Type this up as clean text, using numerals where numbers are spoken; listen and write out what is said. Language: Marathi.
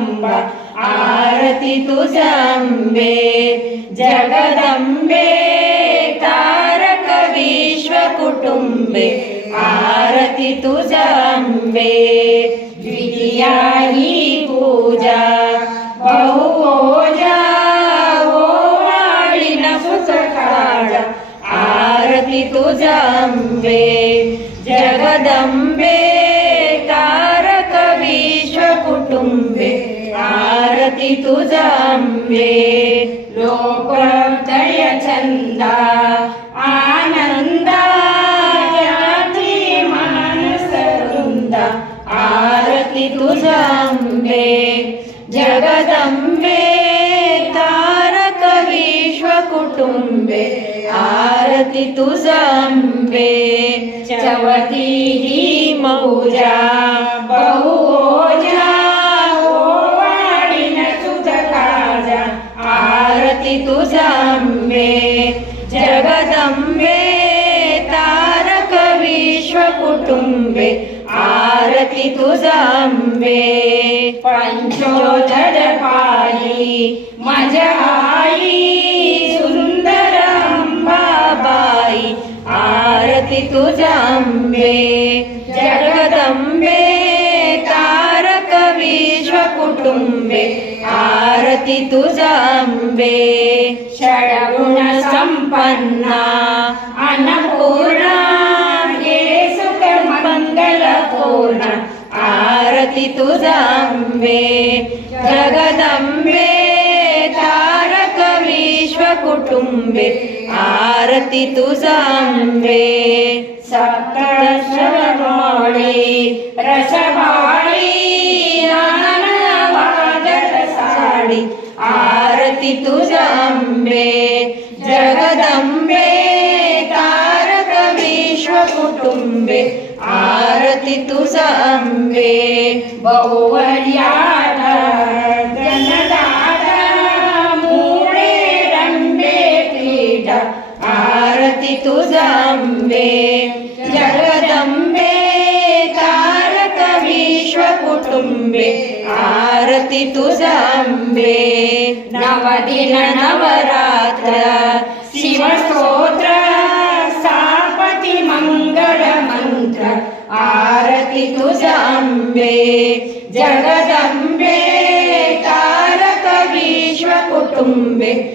अंबा आरती तुझ्या अंबे जगदंबे तारक विश्व कुटुंबे आरती तुझ्या अंबे द्वितीया ही पूजा बहुओजा ओवाळी नसुच काळ आरती तुझ्या अंबे जगदंबे तारक विश्व कुटुंबे आरती तुझ्या अंबे लोकदय चंदा आनंदा जाती मानस वृंदा आरती तुझ्या अंबे जगदंबे तारक विश्व कुटुंबे आरती तुझ्या अंबे चवती ही मौजा बहुओजा ओवाळी नसुच काळजा आरती तुझ्या अंबे जगदंबे तारक विश्व कुटुंबे आरती तुझ्या अंबे पंचोदर पायी माझ्या आई सुंदर अंबाबाई आरती तुझ्या अंबे जगदंबे तारक विश्व कुटुंबे आरती तुझ्या अंबे षडगुण संपन्ना अन्नपूर्णा हे सुख मंगल पूर्ण आरती तुझ्या अंबे जगदंबे तारक विश्व कुटुंबे आरती तुझ्या अंबे सप्तश्रवणाळी रसबाळी वादळ साडी आरती तुझ्या अंबे जगदंबे तारक विश्व कुटुंबे आरती तुझ्या अंबे बहुवर्याला जनदाता मूळे रंबे पीठा आरती तुझ्या अंबे जगदंबे तारक विश्व कुटुंबे आरती तुझ्या अंबे नवदिन नवरात्र शिवस्तोत्र सापती मंगळ मंत्र आरती तुझ्या अंबे जगदंबे तारक विश्व कुटुंबे